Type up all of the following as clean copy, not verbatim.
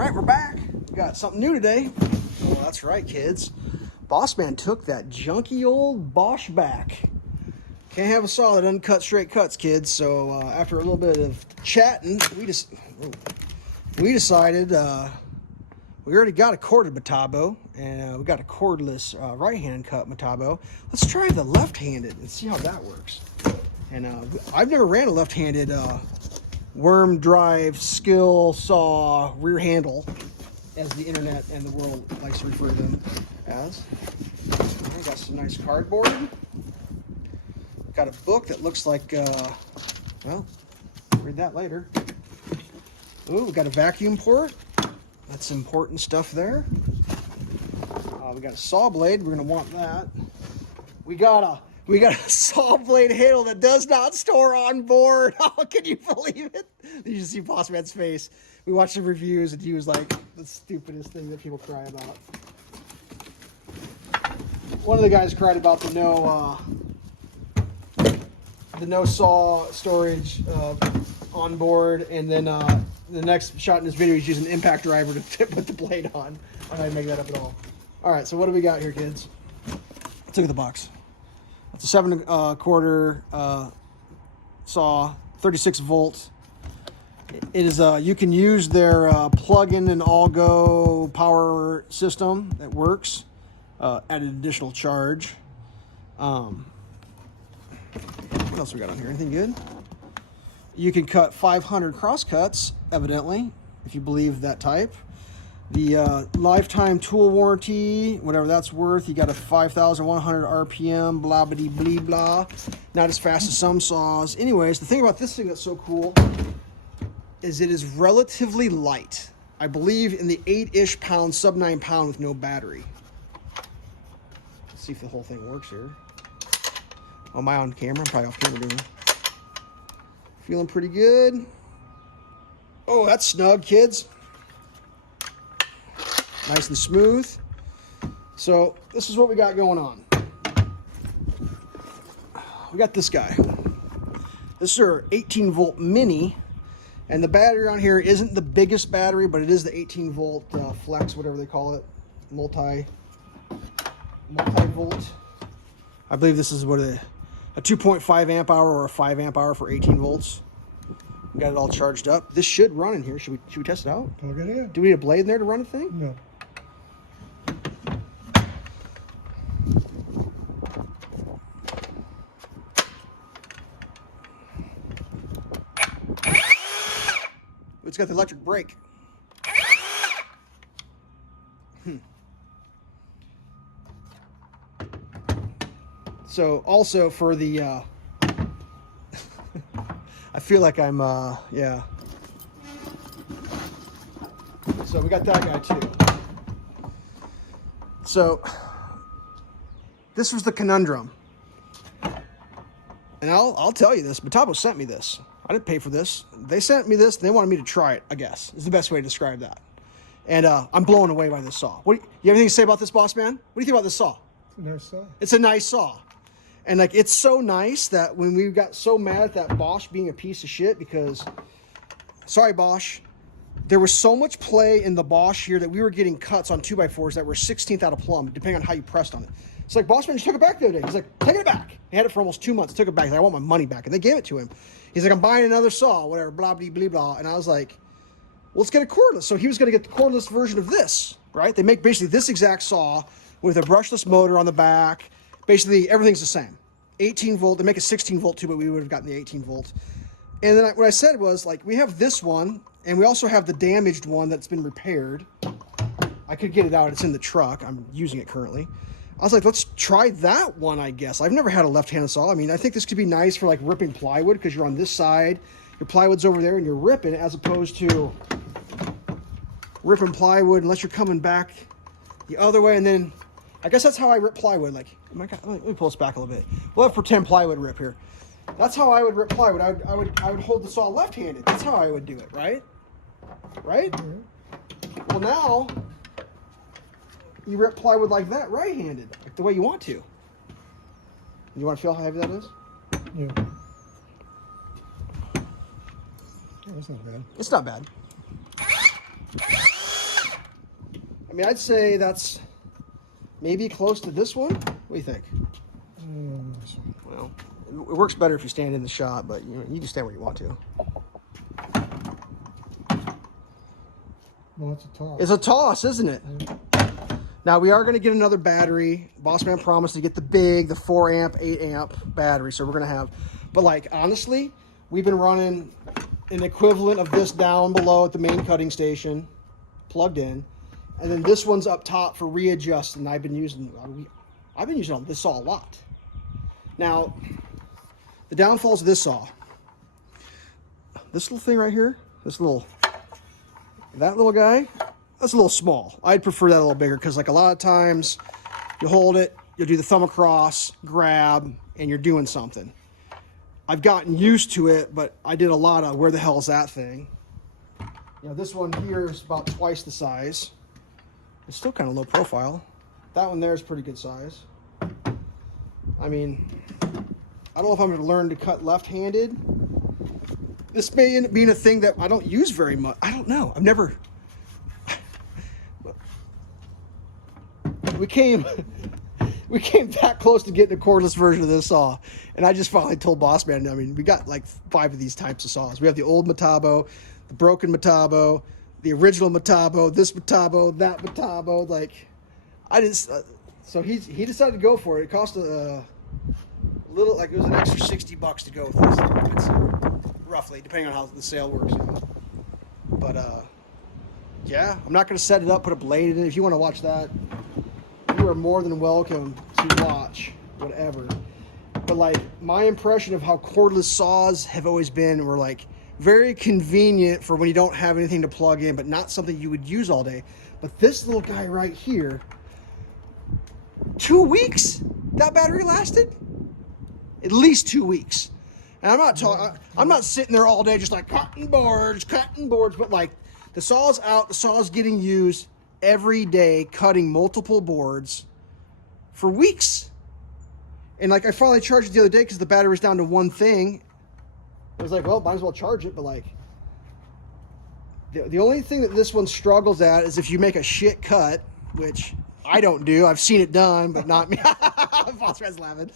right, we're back. We got something new today. Oh, that's right, kids. Boss Man took that junky old Bosch back. Can't have a saw that doesn't cut straight cuts, kids. So after a little bit of chatting, we decided we already got a corded Metabo, and we got a cordless right-hand cut Metabo. Let's try the left-handed and see how that works. And I've never ran a left-handed worm drive skill saw rear handle, as the internet and the world likes to refer to them as. I got some nice cardboard. Got a book that looks like, well, read that later. Ooh, we got a vacuum port. That's important stuff there. We got a saw blade. We're gonna want that. We got a saw blade handle that does not store on board. Oh, can you believe it? You should see Boss Man's face. We watched the reviews and he was like, the stupidest thing that people cry about. One of the guys cried about the no saw storage on board, and then the next shot in this video is using an impact driver to put the blade on. I'm not gonna make that up at all. All right, so what do we got here, kids? Let's look at the box. It's a 7/4 saw, 36 volt. It is you can use their plug-in and all-go power system that works at an additional charge. What else we got on here? Anything good? You can cut 500 cross cuts, evidently, if you believe that type. The lifetime tool warranty, whatever that's worth, you got a 5,100 RPM, blah, blah, blah, blah. Not as fast as some saws. Anyways, the thing about this thing that's so cool is it is relatively light. I believe in the 8-ish pound, sub 9 pound with no battery. Let's see if the whole thing works here. Oh, am I on camera? I'm probably off camera doing it. Feeling pretty good. Oh, that's snug, kids. Nice and smooth. So this is what we got going on. We got this guy. This is our 18 volt mini, and the battery on here isn't the biggest battery, but it is the 18 volt flex, whatever they call it, multi-volt. I believe this is what a 2.5 amp hour or a 5 amp hour for 18 volts. We got it all charged up. This should run in here. Should we test it out? Plug it in. Do we need a blade in there to run the thing? No. It's got the electric brake. So also for the, I feel like I'm, yeah. So we got that guy too. So this was the conundrum. And I'll tell you this, Metabo sent me this. I didn't pay for this. They sent me this. They wanted me to try it, I guess, is the best way to describe that. And I'm blown away by this saw. You have anything to say about this, Boss Man? What do you think about this saw? It's a nice saw. It's a nice saw. And like, it's so nice that when we got so mad at that Bosch being a piece of shit, because, sorry Bosch, there was so much play in the Bosch here that we were getting cuts on 2x4s that were 16th out of plumb, depending on how you pressed on it. It's like, Boss Man just took it back the other day. He's like, taking it back. He had it for almost 2 months, took it back. He's like, I want my money back. And they gave it to him. He's like, I'm buying another saw, whatever, blah, blah, blah, blah. And I was like, well, let's get a cordless. So he was going to get the cordless version of this, right? They make basically this exact saw with a brushless motor on the back. Basically, everything's the same. 18 volt. They make a 16 volt too, but we would have gotten the 18 volt. And then what I said was, like, we have this one, and we also have the damaged one that's been repaired. I could get it out. It's in the truck. I'm using it currently. I was like, let's try that one, I guess. I've never had a left-handed saw. I mean, I think this could be nice for, like, ripping plywood, because you're on this side, your plywood's over there, and you're ripping, as opposed to ripping plywood unless you're coming back the other way. And then I guess that's how I rip plywood. Like, oh my God, let me pull this back a little bit. We'll have pretend plywood rip here. That's how I would rip plywood. I would hold the saw left-handed. That's how I would do it, right? Right? Mm-hmm. Well, now you rip plywood like that, right-handed, like the way you want to. You want to feel how heavy that is? Yeah. Oh, that's not bad. It's not bad. I mean, I'd say that's maybe close to this one. What do you think? Well, it works better if you stand in the shot, but you can stand where you want to. Well, it's a toss. It's a toss, isn't it? Yeah. Now, we are going to get another battery. Bossman promised to get the 4 amp, 8 amp battery, so we're going to have... But, like, honestly, we've been running an equivalent of this down below at the main cutting station, plugged in, and then this one's up top for readjust, and I've been using this saw a lot. Now, the downfalls of this saw. This little thing right here, that little guy, that's a little small. I'd prefer that a little bigger because, like, a lot of times you hold it, you'll do the thumb across, grab, and you're doing something. I've gotten used to it, but I did a lot of where the hell is that thing? You know, this one here is about twice the size. It's still kind of low profile. That one there is pretty good size. I mean, I don't know if I'm going to learn to cut left-handed. This may end up being a thing that I don't use very much. I don't know. I've never... We came that close to getting a cordless version of this saw, and I just finally told Bossman, I mean, we got like 5 of these types of saws. We have the old Metabo, the broken Metabo, the original Metabo, this Metabo, that Metabo. Like, I just... so he decided to go for it. It cost a little, like, it was an extra $60 to go with this. It's, roughly, depending on how the sale works. You know? But, yeah, I'm not going to set it up, put a blade in it. If you want to watch that, you are more than welcome to watch whatever. But, like, my impression of how cordless saws have always been were, like, very convenient for when you don't have anything to plug in, but not something you would use all day. But this little guy right here, 2 weeks that battery lasted? At least 2 weeks. And I'm not sitting there all day just like cutting boards, but like the saw's out, the saw's getting used every day, cutting multiple boards for weeks. And like I finally charged it the other day because the battery was down to one thing. I was like, well, might as well charge it, but like the only thing that this one struggles at is if you make a shit cut, which I don't do. I've seen it done, but not me. Bossman's laughing.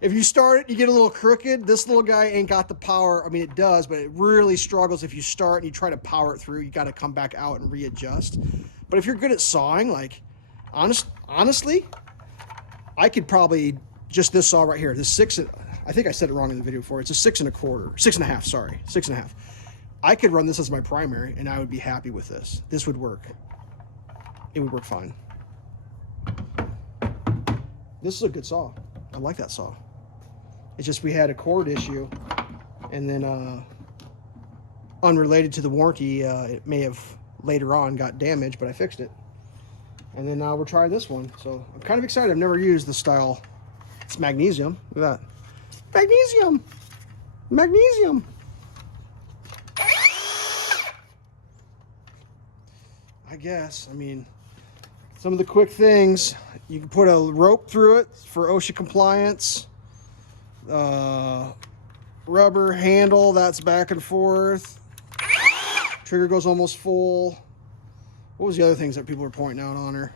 If you start it, you get a little crooked. This little guy ain't got the power. I mean, it does, but it really struggles if you start and you try to power it through. You got to come back out and readjust. But if you're good at sawing, like, honestly, I could probably, just this saw right here, this 6, I think I said it wrong in the video before. It's a 6 1/4, 6 1/2. I could run this as my primary, and I would be happy with this. This would work. It would work fine. This is a good saw. I like that saw. It's just we had a cord issue, and then unrelated to the warranty, it may have later on got damaged, but I fixed it. And then now we're trying this one. So I'm kind of excited. I've never used this style. It's magnesium. Look at that. Magnesium. Magnesium. I guess. I mean, some of the quick things, you can put a rope through it for OSHA compliance. Rubber handle, that's back and forth. Trigger goes almost full. What was the other things that people were pointing out on her?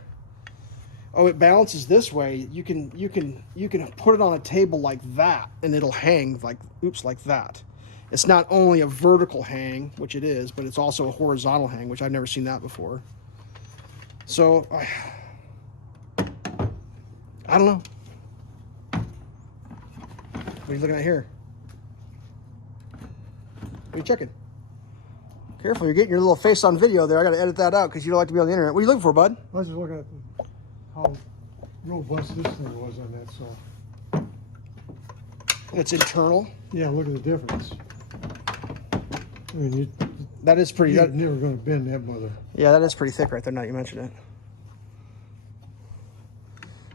Oh, it balances this way. You can put it on a table like that, and it'll hang like that. It's not only a vertical hang, which it is, but it's also a horizontal hang, which I've never seen that before. So I don't know. What are you looking at here? What are you checking? Careful, you're getting your little face on video there. I got to edit that out because you don't like to be on the internet. What are you looking for, bud? I was just looking at how robust this thing was on that saw. It's internal. Yeah, look at the difference. I mean, that is pretty. You're never going to bend that mother. Yeah, that is pretty thick right there. Now you mention it.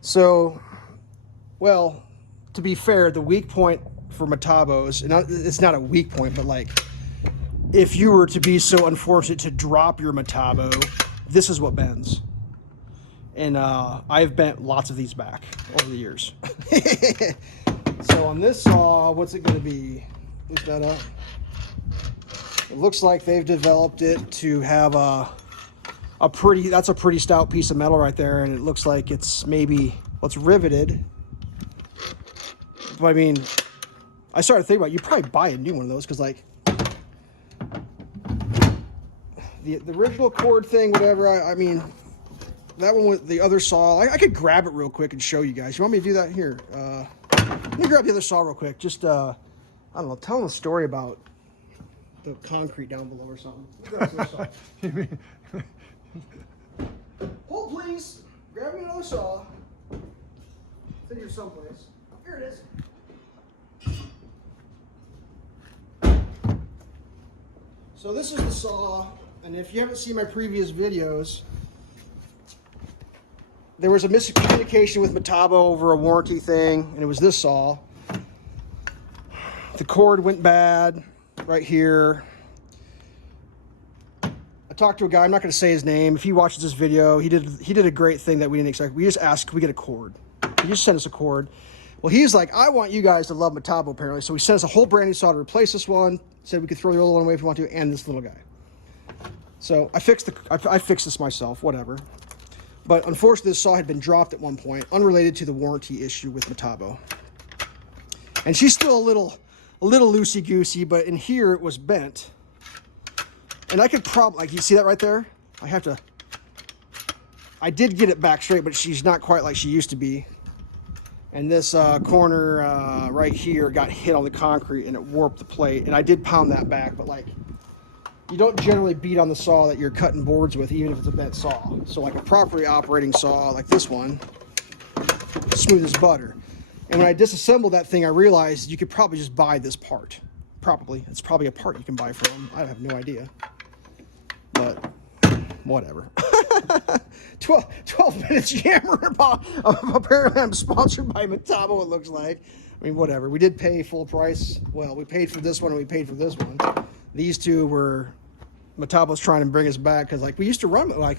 So, well, to be fair, the weak point for Metabos, and it's not a weak point, but like, if you were to be so unfortunate to drop your Metabo, this is what bends. And I've bent lots of these back over the years. So on this saw, what's it going to be? Lift that up. It looks like they've developed it to have a that's a pretty stout piece of metal right there, and it looks like it's maybe, well, it's riveted. But I mean, I started thinking about, you probably buy a new one of those, because like the original cord thing, whatever, I mean, that one with the other saw, I could grab it real quick and show you guys. You want me to do that? Here, let me grab the other saw real quick. Just I don't know, tell them a story about the concrete down below or something. Grab the other saw. Hold please. Grab me another saw. It's in here someplace. Here it is. So this is the saw, and if you haven't seen my previous videos, there was a miscommunication with Metabo over a warranty thing, and it was this saw. The cord went bad right here. I talked to a guy, I'm not going to say his name. If he watches this video, he did a great thing that we didn't expect. We just asked, can we get a cord? He just sent us a cord. Well, he's like, I want you guys to love Metabo, apparently. So he sent us a whole brand new saw to replace this one. Said we could throw the old one away if we want to, and this little guy. So I fixed this myself, whatever. But unfortunately, this saw had been dropped at one point, unrelated to the warranty issue with Metabo. And she's still a little loosey-goosey, but in here it was bent. And I could probably, like, you see that right there? I did get it back straight, but she's not quite like she used to be. And this corner right here got hit on the concrete and it warped the plate. And I did pound that back, but like, you don't generally beat on the saw that you're cutting boards with, even if it's a bent saw. So like a properly operating saw like this one, smooth as butter. And when I disassembled that thing, I realized you could probably just buy this part. Probably. It's probably a part you can buy from them. I have no idea. But whatever. 12 minutes yammering about, apparently I'm sponsored by Metabo, it looks like. I mean, whatever. We did pay full price. Well, we paid for this one and we paid for this one. These two were, Metabo's trying to bring us back, because like we used to run like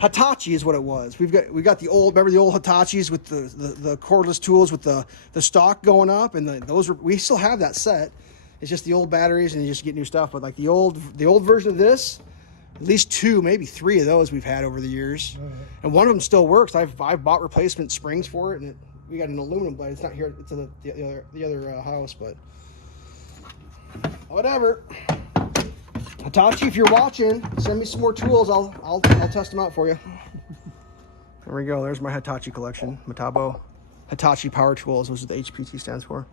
Hitachi is what it was. We got the old, remember the old Hitachis with the cordless tools with the stock going up, and we still have that set. It's just the old batteries and you just get new stuff. But like the old version of this, at least 2, maybe 3 of those we've had over the years. And one of them still works. I've bought replacement springs for it, and we got an aluminum blade. It's not here, it's in the other house, but whatever. Hitachi, if you're watching, send me some more tools. I'll test them out for you. There we go. There's my Hitachi collection. Metabo Hitachi Power Tools. Those are the HPT stands for.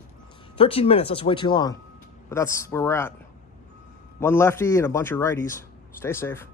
13 minutes. That's way too long, but that's where we're at. One lefty and a bunch of righties. Stay safe.